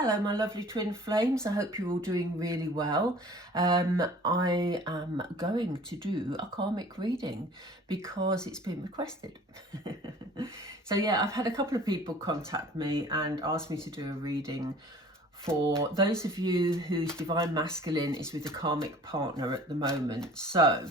Hello, my lovely twin flames. I hope you're all doing really well. I am going to do a karmic reading because it's been requested. So yeah, I've had a couple of people contact me and ask me to do a reading for those of you whose divine masculine is with a karmic partner at the moment. So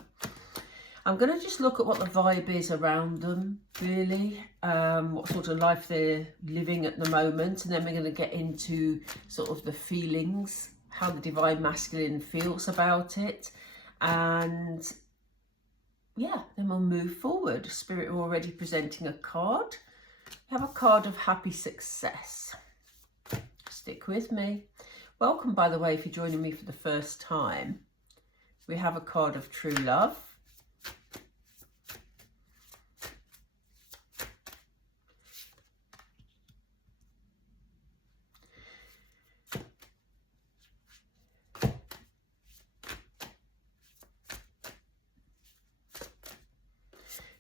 I'm going to just look at what the vibe is around them, really, what sort of life they're living at the moment, and then we're going to get into sort of the feelings, how the divine masculine feels about it, and yeah, then we'll move forward. Spirit are already presenting a card. We have a card of happy success. Stick with me. Welcome, by the way, if you're joining me for the first time. We have a card of true love.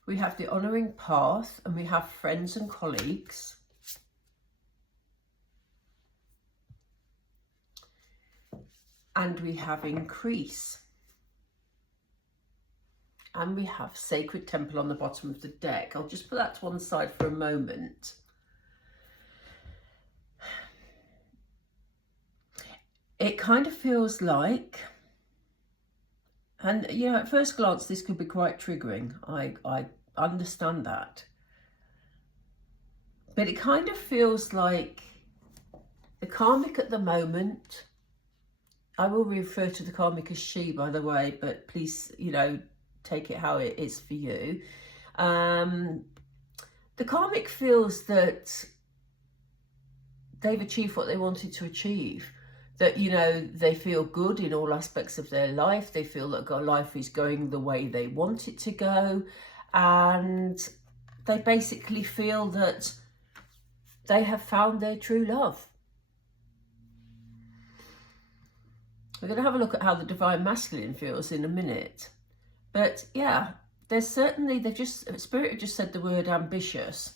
We have the honouring path, and we have friends and colleagues. And we have increase. And we have sacred temple on the bottom of the deck. I'll just put that to one side for a moment. It kind of feels like, and you know, at first glance, this could be quite triggering. I understand that. But it kind of feels like the karmic at the moment, I will refer to the karmic as she, by the way, but please, you know, take it how it is for you. The karmic feels that they've achieved what they wanted to achieve. That, you know, they feel good in all aspects of their life. They feel that life is going the way they want it to go. And they basically feel that they have found their true love. We're going to have a look at how the divine masculine feels in a minute. But yeah, there's certainly, Spirit had just said the word ambitious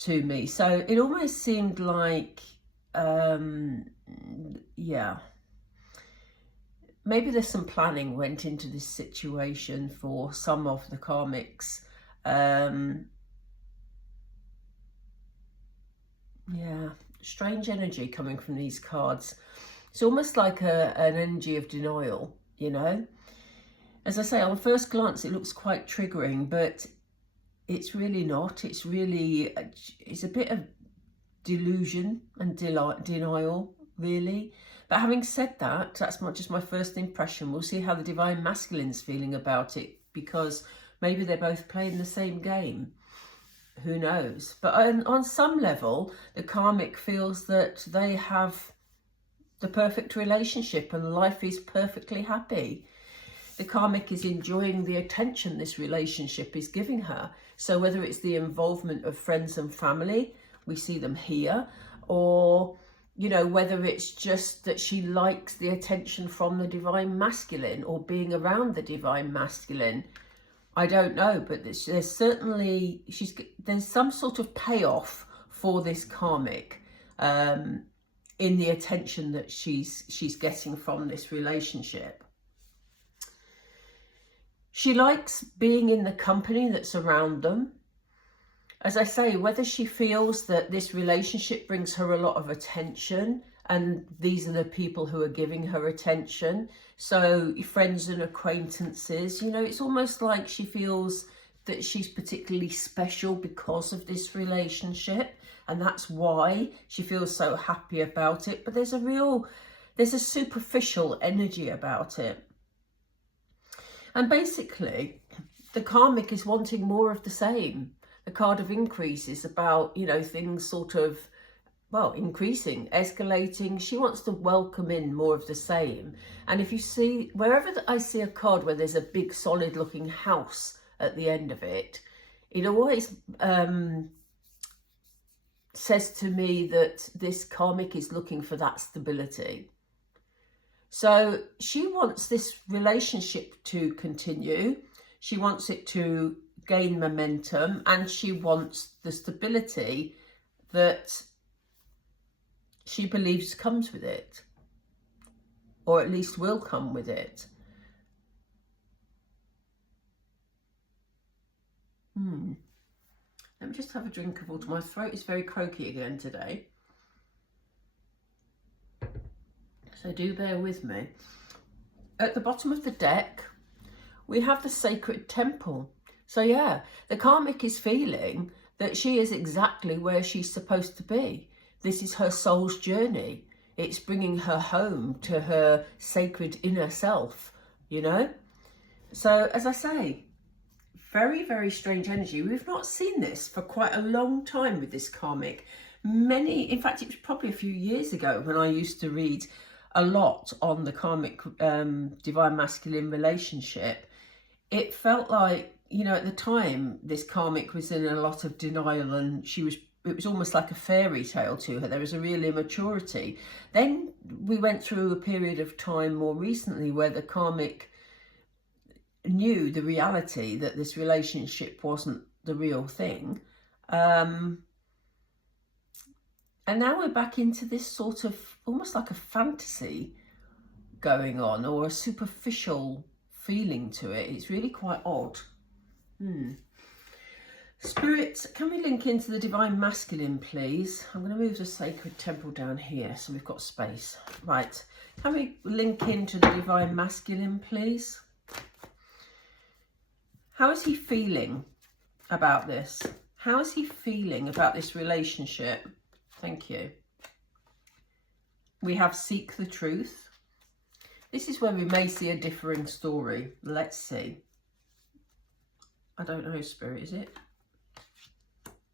to me. So it almost seemed like, yeah, maybe there's some planning went into this situation for some of the karmics. Yeah, strange energy coming from these cards. It's almost like an energy of denial, you know. As I say, on first glance, it looks quite triggering, but it's really not. It's really, it's a bit of delusion and denial, really. But having said that, that's not just my first impression. We'll see how the divine masculine's feeling about it, because maybe they're both playing the same game. Who knows? But on some level, the karmic feels that they have the perfect relationship and life is perfectly happy. The karmic is enjoying the attention this relationship is giving her. So whether it's the involvement of friends and family, we see them here, or, you know, whether it's just that she likes the attention from the divine masculine or being around the divine masculine. I don't know, but there's certainly, there's some sort of payoff for this karmic in the attention that she's getting from this relationship. She likes being in the company that's around them. As I say, whether she feels that this relationship brings her a lot of attention and these are the people who are giving her attention, so friends and acquaintances, you know, it's almost like she feels that she's particularly special because of this relationship, and that's why she feels so happy about it. But there's a superficial energy about it. And basically, the karmic is wanting more of the same. The card of increase is about, you know, things sort of, well, increasing, escalating. She wants to welcome in more of the same. And if you see, wherever I see a card where there's a big solid looking house at the end of it, it always says to me that this karmic is looking for that stability. So she wants this relationship to continue. She wants it to gain momentum, and she wants the stability that she believes comes with it, or at least will come with it. Let me just have a drink of water. My throat is very croaky again today, so do bear with me. At the bottom of the deck, we have the sacred temple. So yeah, the karmic is feeling that she is exactly where she's supposed to be. This is her soul's journey. It's bringing her home to her sacred inner self, you know? So as I say, very, very strange energy. We've not seen this for quite a long time with this karmic. In fact, it was probably a few years ago when I used to read a lot on the karmic divine masculine relationship. It felt like, you know, at the time, this karmic was in a lot of denial, and it was almost like a fairy tale to her. There was a real immaturity. Then we went through a period of time more recently where the karmic knew the reality that this relationship wasn't the real thing. And now we're back into this sort of almost like a fantasy going on, or a superficial feeling to it. It's really quite odd. Spirit, can we link into the divine masculine, please? I'm going to move the sacred temple down here so we've got space. Right, can we link into the divine masculine, please? How is he feeling about this? How is he feeling about this relationship? Thank you. We have seek the truth. This is where we may see a differing story. Let's see. I don't know, Spirit, is it?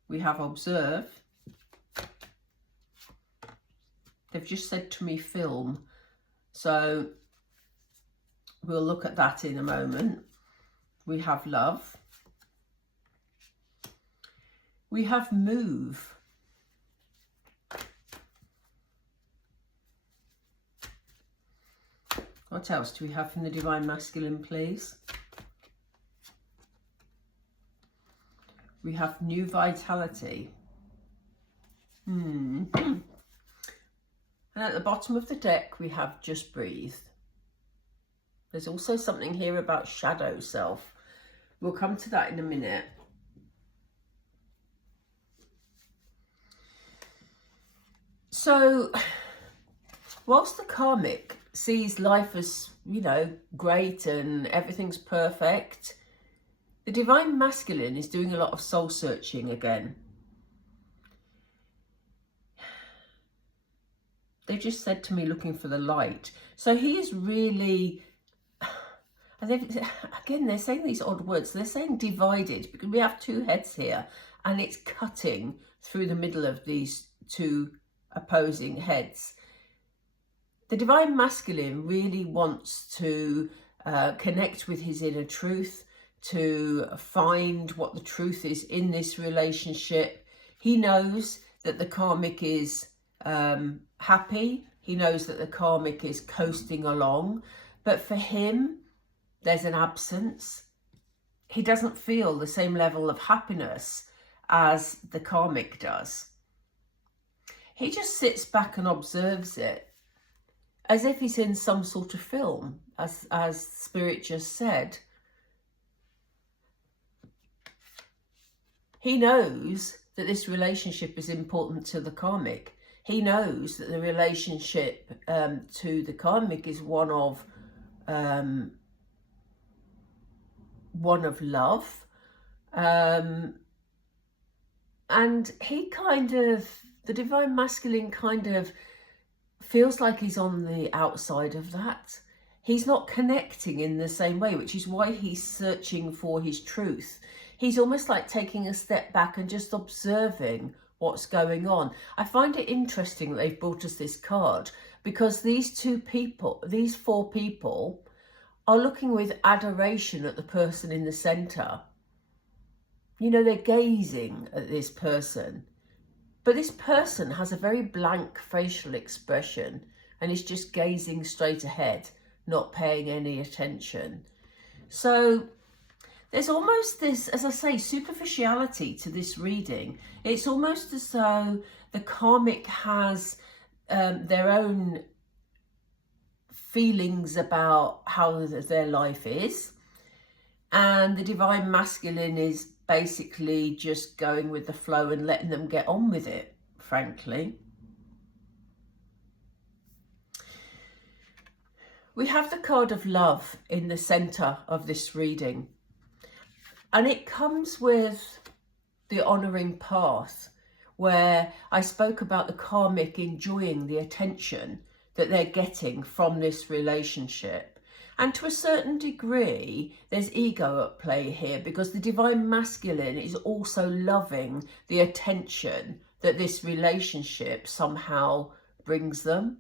We have observe. They've just said to me film. So we'll look at that in a moment. We have love. We have move. What else do we have from the divine masculine, please? We have new vitality. And at the bottom of the deck, we have just breathe. There's also something here about shadow self. We'll come to that in a minute. So, whilst the karmic sees life as, you know, great and everything's perfect, the divine masculine is doing a lot of soul searching again. They just said to me, looking for the light. So he is really, again, they're saying these odd words. They're saying divided, because we have two heads here, and it's cutting through the middle of these two opposing heads. The divine masculine really wants to connect with his inner truth, to find what the truth is in this relationship. He knows that the karmic is happy. He knows that the karmic is coasting along. But for him, there's an absence. He doesn't feel the same level of happiness as the karmic does. He just sits back and observes it, as if he's in some sort of film, as Spirit just said. He knows that this relationship is important to the karmic. He knows that the relationship to the karmic is one of love. And he kind of, the divine masculine kind of feels like he's on the outside of that. He's not connecting in the same way, which is why he's searching for his truth. He's almost like taking a step back and just observing what's going on. I find it interesting that they've brought us this card, because these four people are looking with adoration at the person in the center. You know, they're gazing at this person, but this person has a very blank facial expression and is just gazing straight ahead, not paying any attention. So there's almost this, as I say, superficiality to this reading. It's almost as though the karmic has their own feelings about how their life is, and the divine masculine is basically just going with the flow and letting them get on with it, frankly. We have the card of love in the center of this reading, and it comes with the honoring path, where I spoke about the karmic enjoying the attention that they're getting from this relationship. And to a certain degree, there's ego at play here, because the divine masculine is also loving the attention that this relationship somehow brings them.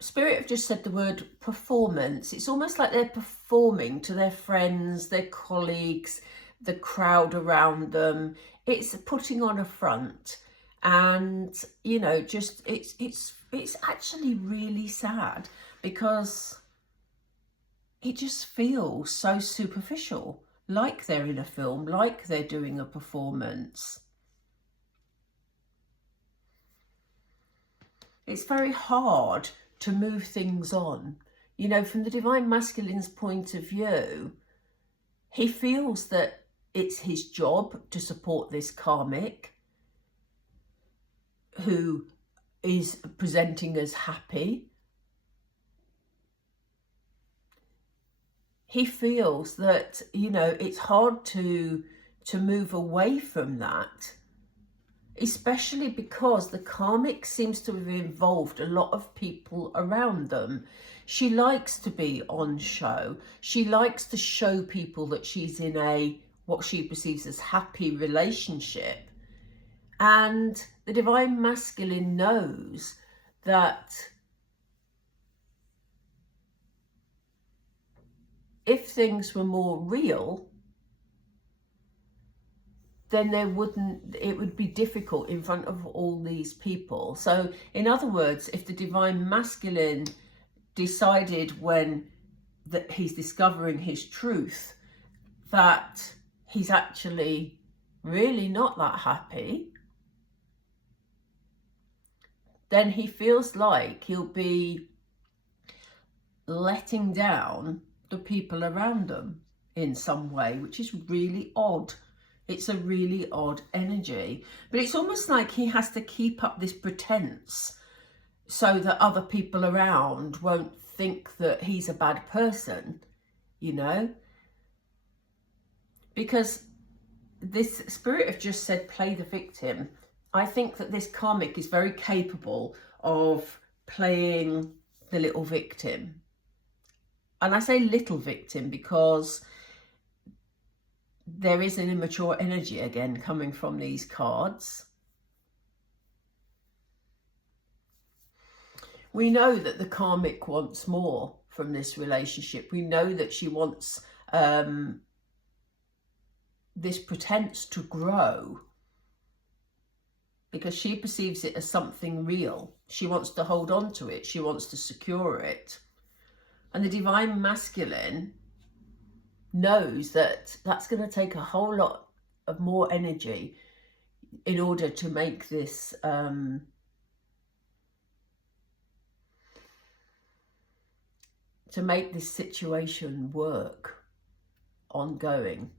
Spirit have just said the word performance. It's almost like they're performing to their friends, their colleagues, the crowd around them. It's putting on a front, and you know, just it's actually really sad, because it just feels so superficial, like they're in a film, like they're doing a performance. It's very hard to move things on. You know, from the divine masculine's point of view, he feels that it's his job to support this karmic who is presenting as happy. He feels that, you know, it's hard to move away from that, especially because the karmic seems to have involved a lot of people around them. She likes to be on show. She likes to show people that she's in a, what she perceives as happy relationship. And the divine masculine knows that if things were more real, then it would be difficult in front of all these people. So in other words, if the divine masculine decided when that he's discovering his truth that he's actually really not that happy, then he feels like he'll be letting down the people around them in some way, which is really odd. It's a really odd energy, but it's almost like he has to keep up this pretense so that other people around won't think that he's a bad person, you know? Because this spirit have just said, play the victim. I think that this karmic is very capable of playing the little victim. And I say little victim because there is an immature energy again coming from these cards. We know that the karmic wants more from this relationship. We know that she wants this pretense to grow because she perceives it as something real. She wants to hold on to it. She wants to secure it. And the divine masculine knows that that's going to take a whole lot of more energy in order to make this situation work ongoing.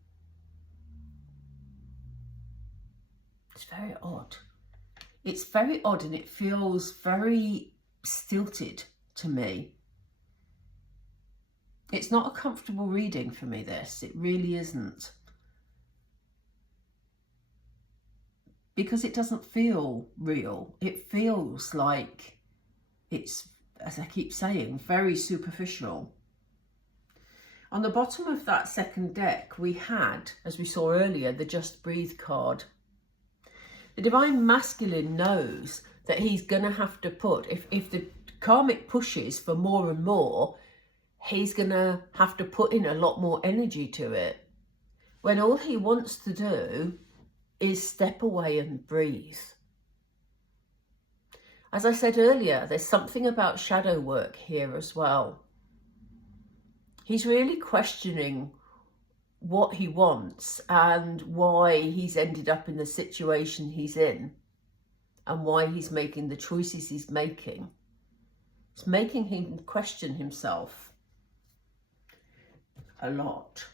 It's very odd. It's very odd, and it feels very stilted to me. It's not a comfortable reading for me, this. It really isn't. Because it doesn't feel real. It feels like it's, as I keep saying, very superficial. On the bottom of that second deck, we had, as we saw earlier, the Just Breathe card. The divine masculine knows that he's going to have to put, if the karmic pushes for more and more, he's going to have to put in a lot more energy to it, when all he wants to do is step away and breathe. As I said earlier, there's something about shadow work here as well. He's really questioning what he wants and why he's ended up in the situation he's in and why he's making the choices he's making. It's making him question himself a lot.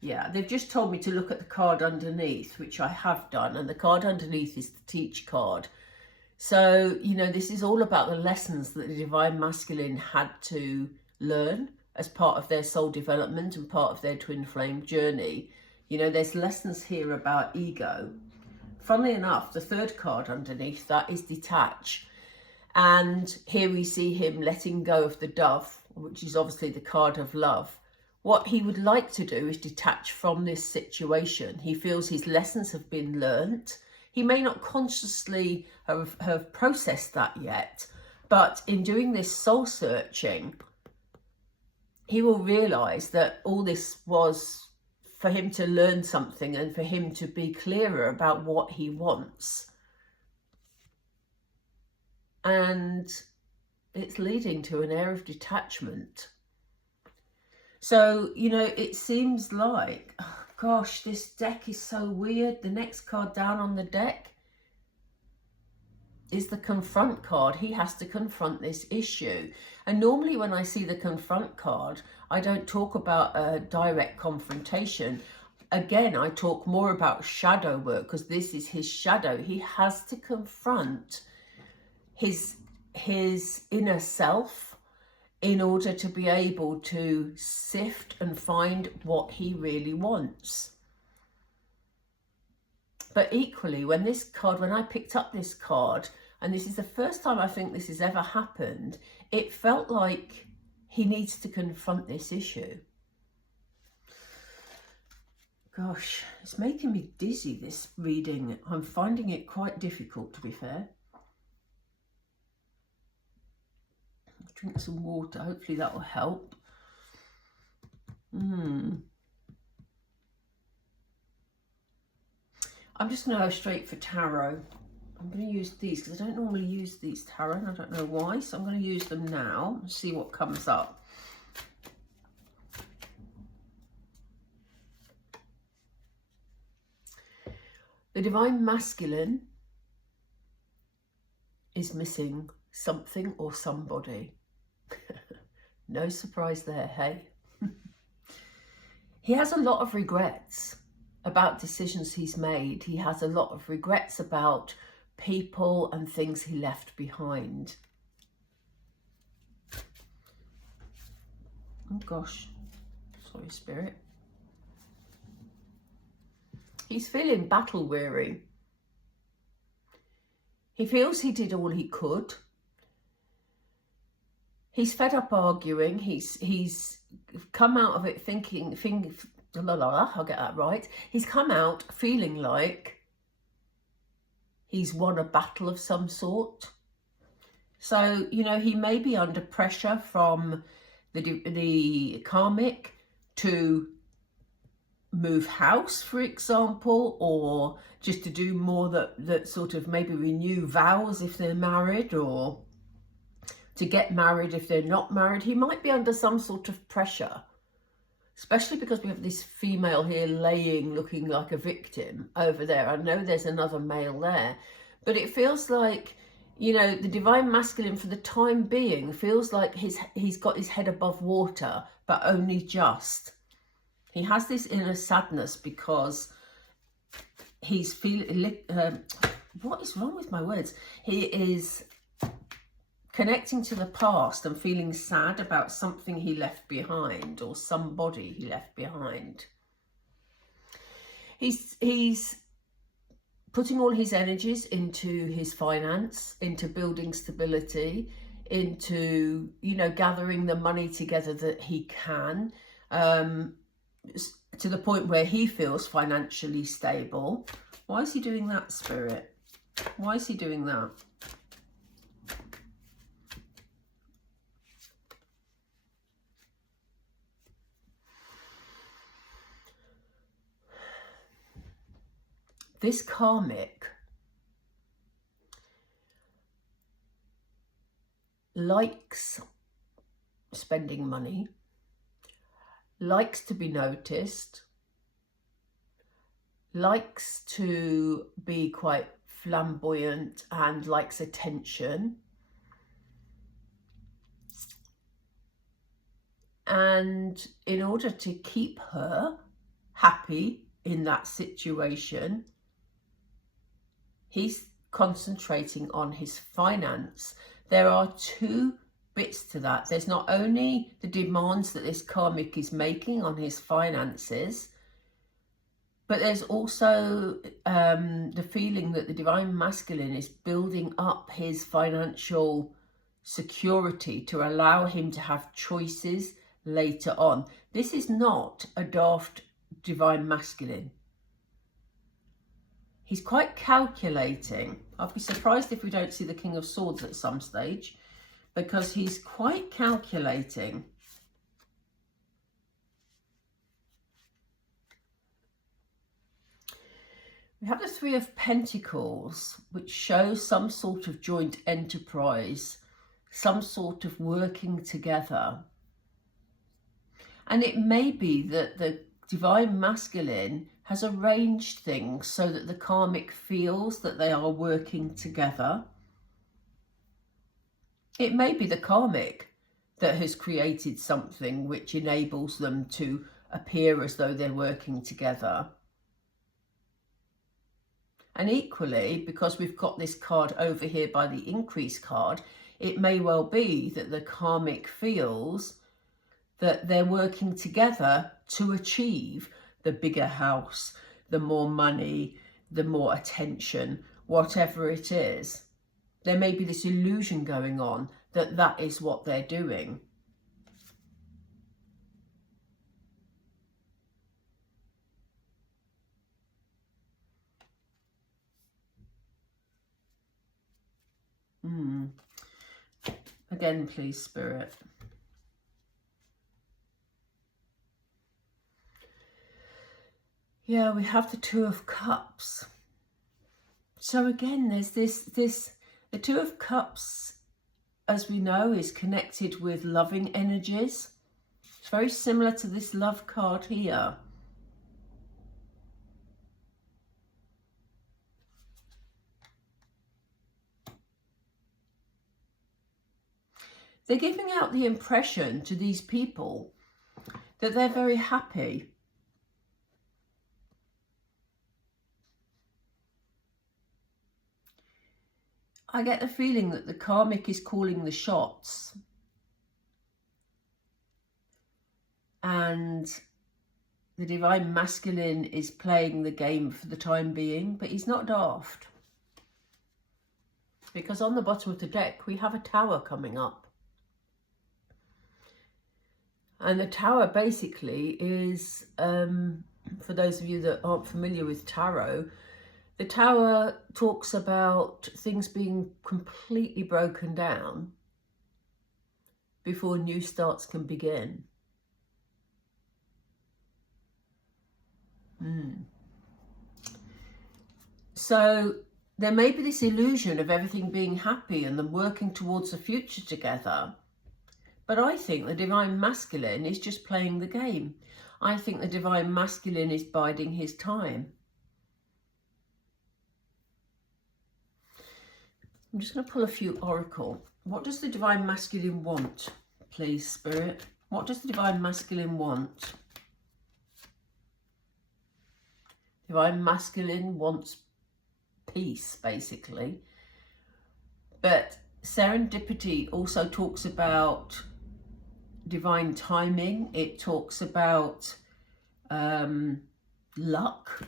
Yeah, they've just told me to look at the card underneath, which I have done, and the card underneath is the Teach card. So, you know, this is all about the lessons that the Divine Masculine had to learn as part of their soul development and part of their twin flame journey. You know, there's lessons here about ego. Funnily enough, the third card underneath that is Detach. And here we see him letting go of the dove, which is obviously the card of love. What he would like to do is detach from this situation. He feels his lessons have been learnt. He may not consciously have processed that yet, but in doing this soul searching, he will realise that all this was for him to learn something and for him to be clearer about what he wants. And it's leading to an air of detachment. So, you know, it seems like, oh gosh, this deck is so weird. The next card down on the deck is the Confront card. He has to confront this issue. And normally when I see the Confront card, I don't talk about a direct confrontation. Again, I talk more about shadow work because this is his shadow. He has to confront his inner self in order to be able to sift and find what he really wants. But equally, when I picked up this card, and this is the first time I think this has ever happened, it felt like he needs to confront this issue. Gosh, it's making me dizzy, this reading. I'm finding it quite difficult, to be fair. Drink some water, hopefully that will help. I'm just going to go straight for tarot. I'm going to use these because I don't normally use these tarot and I don't know why, so I'm going to use them now and see what comes up. The Divine Masculine is missing something or somebody. No surprise there, hey? He has a lot of regrets about decisions he's made. He has a lot of regrets about people and things he left behind. Oh gosh, sorry, Spirit. He's feeling battle weary. He feels he did all he could. He's fed up arguing. He's come out of it thinking, I'll get that right. He's come out feeling like he's won a battle of some sort. So, you know, he may be under pressure from the Karmic to move house, for example, or just to do more that sort of maybe renew vows if they're married, or to get married if they're not married. He might be under some sort of pressure, especially because we have this female here looking like a victim over there. I know there's another male there, but it feels like, you know, the Divine Masculine for the time being feels like he's got his head above water, but only just. He has this inner sadness because he's feeling, what is wrong with my words? He is connecting to the past and feeling sad about something he left behind or somebody he left behind. He's putting all his energies into his finance, into building stability, into, you know, gathering the money together that he can, to the point where he feels financially stable. Why is he doing that, Spirit? Why is he doing that? This Karmic likes spending money, likes to be noticed, likes to be quite flamboyant and likes attention. And in order to keep her happy in that situation, he's concentrating on his finance. There are two bits to that. There's not only the demands that this karmic is making on his finances, but there's also the feeling that the divine masculine is building up his financial security to allow him to have choices later on. This is not a daft divine masculine. He's quite calculating. I'll be surprised if we don't see the King of Swords at some stage, because he's quite calculating. We have the Three of Pentacles, which shows some sort of joint enterprise, some sort of working together. And it may be that the divine masculine has arranged things so that the karmic feels that they are working together. It may be the karmic that has created something which enables them to appear as though they're working together. And equally, because we've got this card over here by the increase card, it may well be that the karmic feels that they're working together to achieve the bigger house, the more money, the more attention, whatever it is. There may be this illusion going on that that is what they're doing. Again, please, Spirit. Yeah, we have the Two of Cups. So again, there's the Two of Cups, as we know, is connected with loving energies. It's very similar to this love card here. They're giving out the impression to these people that they're very happy. I get the feeling that the karmic is calling the shots. And the divine masculine is playing the game for the time being, but he's not daft. Because on the bottom of the deck, we have a tower coming up. And the tower basically is, for those of you that aren't familiar with tarot, the tower talks about things being completely broken down before new starts can begin. So there may be this illusion of everything being happy and them working towards a future together. But I think the divine masculine is just playing the game. I think the divine masculine is biding his time. I'm just going to pull a few oracle. What does the divine masculine want, please, Spirit? What does the divine masculine want? Divine masculine wants peace, basically. But serendipity also talks about divine timing. It talks about luck.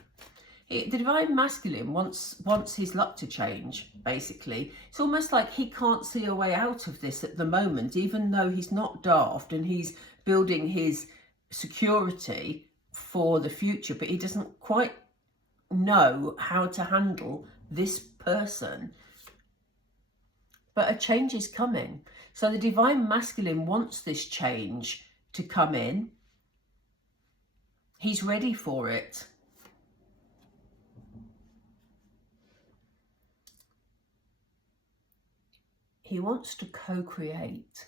The divine masculine wants his luck to change, basically. It's almost like he can't see a way out of this at the moment, even though he's not daft and he's building his security for the future, but he doesn't quite know how to handle this person. But a change is coming. So the divine masculine wants this change to come in. He's ready for it. He wants to co-create.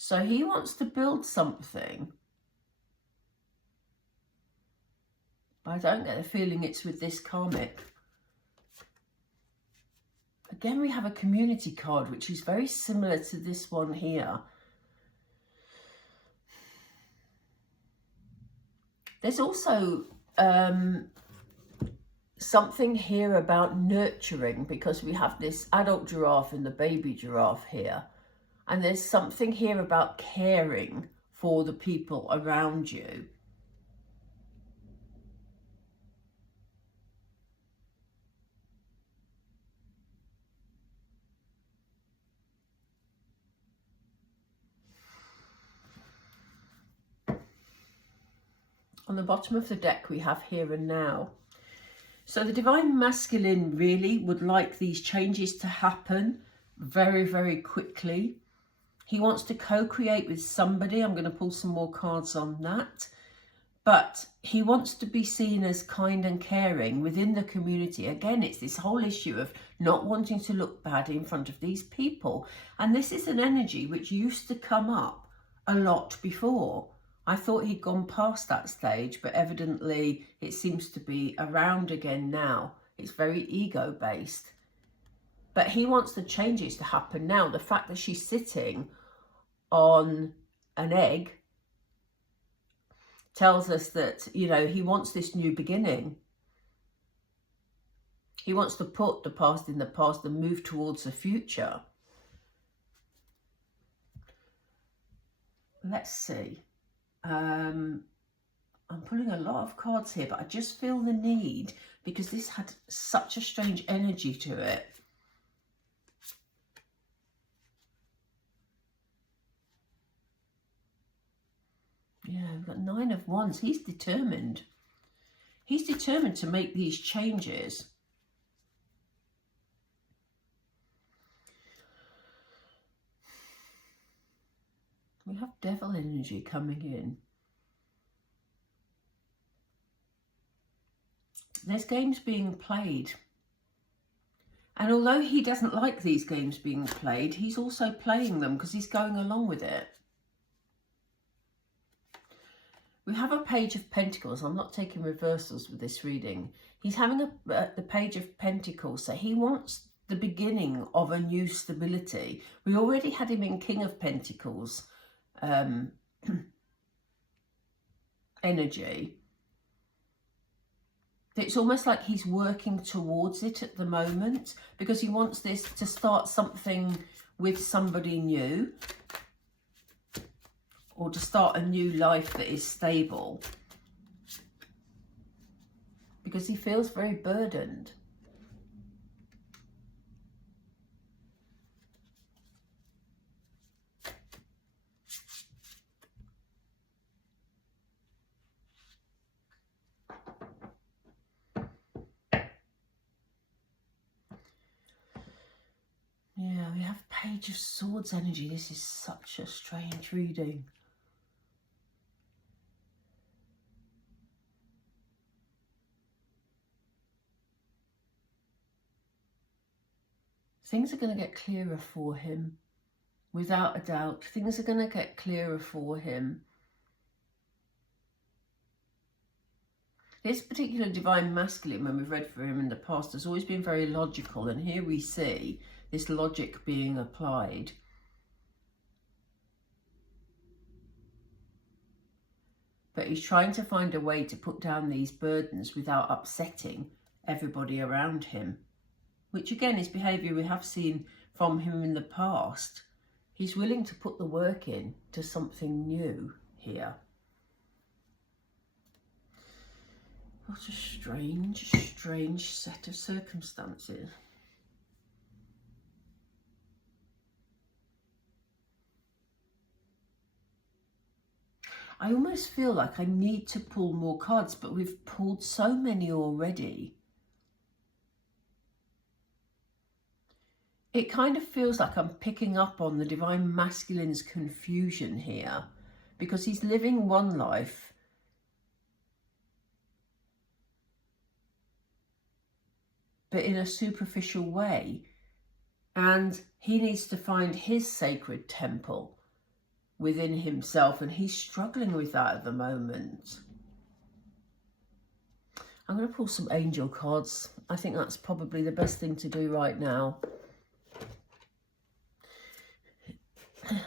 So he wants to build something. I don't get the feeling it's with this karmic. Again, we have a community card, which is very similar to this one here. There's also something here about nurturing, because we have this adult giraffe and the baby giraffe here. And there's something here about caring for the people around you. On the bottom of the deck, we have here and now. So the divine masculine really would like these changes to happen very, very quickly. He wants to co-create with somebody. I'm going to pull some more cards on that. But he wants to be seen as kind and caring within the community. Again, it's this whole issue of not wanting to look bad in front of these people. And this is an energy which used to come up a lot before. I thought he'd gone past that stage, but evidently it seems to be around again now. It's very ego-based. But he wants the changes to happen now. The fact that she's sitting on an egg tells us that, you know, he wants this new beginning. He wants to put the past in the past and move towards the future. Let's see. I'm pulling a lot of cards here, but I just feel the need, because this had such a strange energy to it. Yeah, we've got 9 of Wands. He's determined. He's determined to make these changes. We have Devil energy coming in. There's games being played. And although he doesn't like these games being played, he's also playing them because he's going along with it. We have a Page of Pentacles. I'm not taking reversals with this reading. He's having the Page of Pentacles. So he wants the beginning of a new stability. We already had him in King of Pentacles energy. It's almost like he's working towards it at the moment, because he wants this to start something with somebody new, or to start a new life that is stable, because he feels very burdened. Yeah, we have Page of Swords energy. This is such a strange reading. Things are going to get clearer for him. Without a doubt, things are going to get clearer for him. This particular divine masculine, when we've read for him in the past, has always been very logical. And here we see this logic being applied. But he's trying to find a way to put down these burdens without upsetting everybody around him, which again is behaviour we have seen from him in the past. He's willing to put the work in to something new here. What a strange, strange set of circumstances. I almost feel like I need to pull more cards, but we've pulled so many already. It kind of feels like I'm picking up on the divine masculine's confusion here, because he's living one life but in a superficial way, and he needs to find his sacred temple. within himself, and he's struggling with that at the moment. I'm going to pull some angel cards. I think that's probably the best thing to do right now.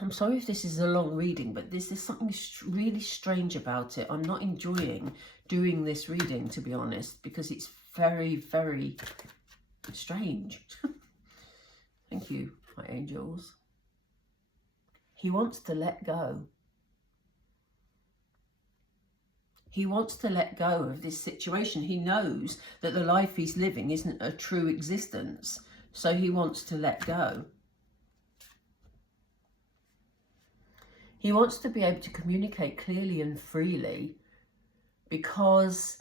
I'm sorry if this is a long reading, but there's something really strange about it. I'm not enjoying doing this reading, to be honest, because it's very, very strange. Thank you, my angels. He wants to let go. He wants to let go of this situation. He knows that the life he's living isn't a true existence, so he wants to let go. He wants to be able to communicate clearly and freely, because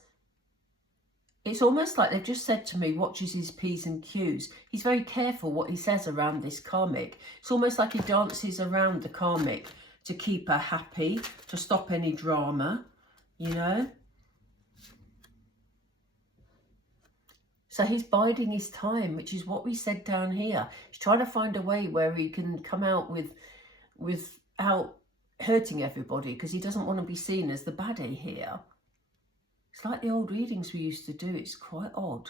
it's almost like they've just said to me, watches his P's and Q's. He's very careful what he says around this karmic. It's almost like he dances around the karmic to keep her happy, to stop any drama, you know. So he's biding his time, which is what we said down here. He's trying to find a way where he can come out without hurting everybody, because he doesn't want to be seen as the baddie here. It's like the old readings we used to do. It's quite odd.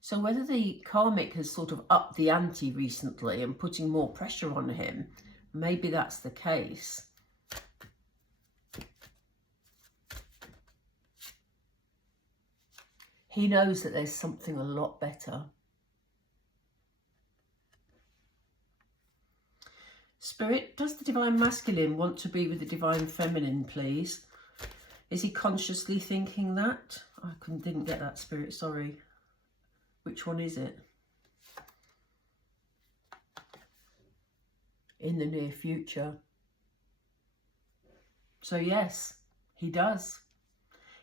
So whether the karmic has sort of upped the ante recently and putting more pressure on him, maybe that's the case. He knows that there's something a lot better. Spirit, does the Divine Masculine want to be with the Divine Feminine, please? Is he consciously thinking that? I didn't get that, Spirit, sorry. Which one is it? In the near future. So yes, he does.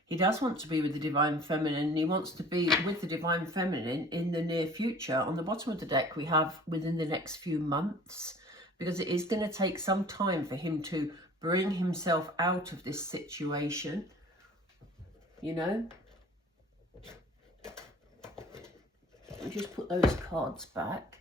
He does want to be with the Divine Feminine, and he wants to be with the Divine Feminine in the near future. On the bottom of the deck, we have within the next few months, because it is going to take some time for him to bring himself out of this situation, you know. Let me just put those cards back.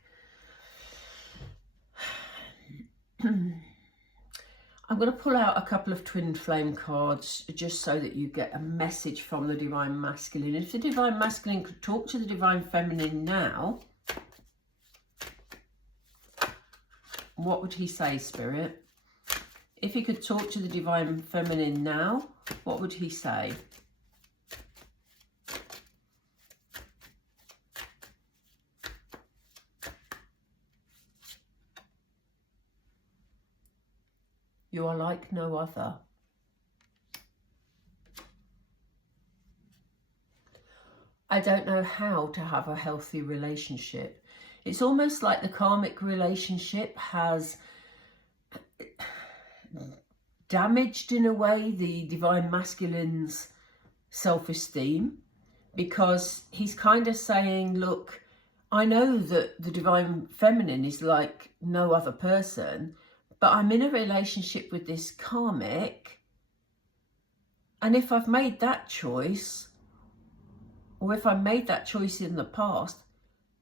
I'm going to pull out a couple of twin flame cards just so that you get a message from the Divine Masculine. If the Divine Masculine could talk to the Divine Feminine now, what would he say, Spirit? If he could talk to the Divine Feminine now, what would he say? You are like no other. I don't know how to have a healthy relationship. It's almost like the karmic relationship has damaged, in a way, the Divine Masculine's self-esteem, because he's kind of saying, look, I know that the Divine Feminine is like no other person, but I'm in a relationship with this karmic, and if I've made that choice, or if I made that choice in the past,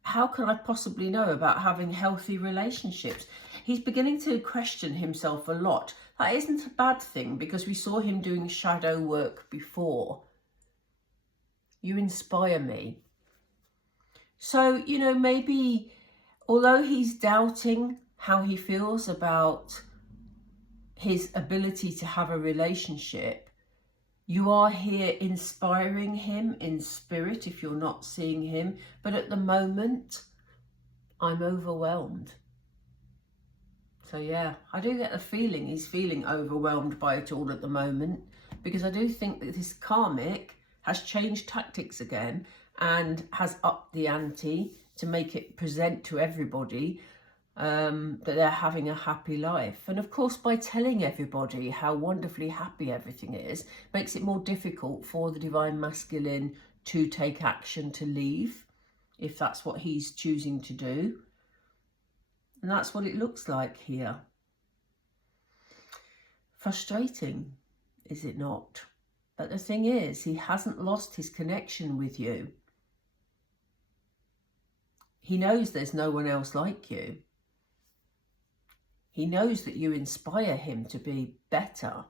how can I possibly know about having healthy relationships? He's beginning to question himself a lot. That isn't a bad thing, because we saw him doing shadow work before. You inspire me. So, you know, maybe although he's doubting how he feels about his ability to have a relationship, you are here inspiring him in spirit if you're not seeing him. But at the moment, I'm overwhelmed. So yeah, I do get the feeling he's feeling overwhelmed by it all at the moment, because I do think that this karmic has changed tactics again and has upped the ante to make it present to everybody that they're having a happy life. And of course, by telling everybody how wonderfully happy everything is, makes it more difficult for the Divine Masculine to take action to leave, if that's what he's choosing to do. And that's what it looks like here. Frustrating, is it not? But the thing is, he hasn't lost his connection with you. He knows there's no one else like you. He knows that you inspire him to be better.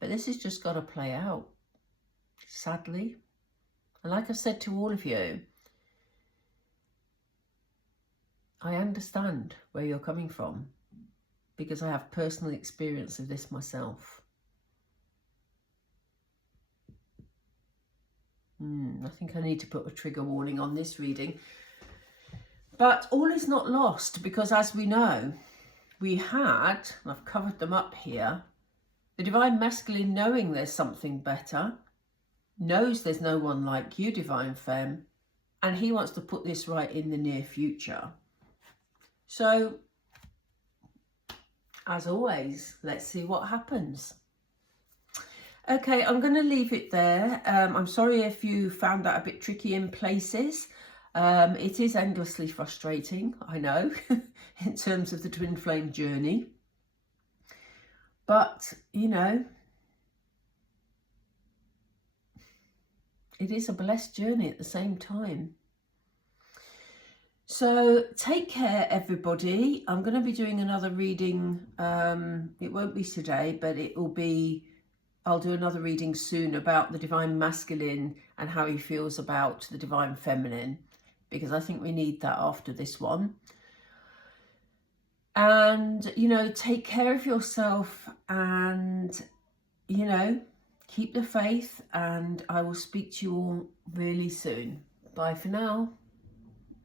But this has just got to play out, sadly. And like I've said to all of you, I understand where you're coming from because I have personal experience of this myself. I think I need to put a trigger warning on this reading. But all is not lost because, as we know, we had, and I've covered them up here, the Divine Masculine knowing there's something better, knows there's no one like you, Divine Femme, and he wants to put this right in the near future. So, as always, let's see what happens. Okay, I'm going to leave it there. I'm sorry if you found that a bit tricky in places. It is endlessly frustrating, I know, in terms of the twin flame journey. But, you know, it is a blessed journey at the same time. So take care, everybody. I'm going to be doing another reading. It won't be today, but it will be, I'll do another reading soon about the Divine Masculine and how he feels about the Divine Feminine, because I think we need that after this one. And, you know, take care of yourself and, you know, keep the faith, and I will speak to you all really soon. Bye for now.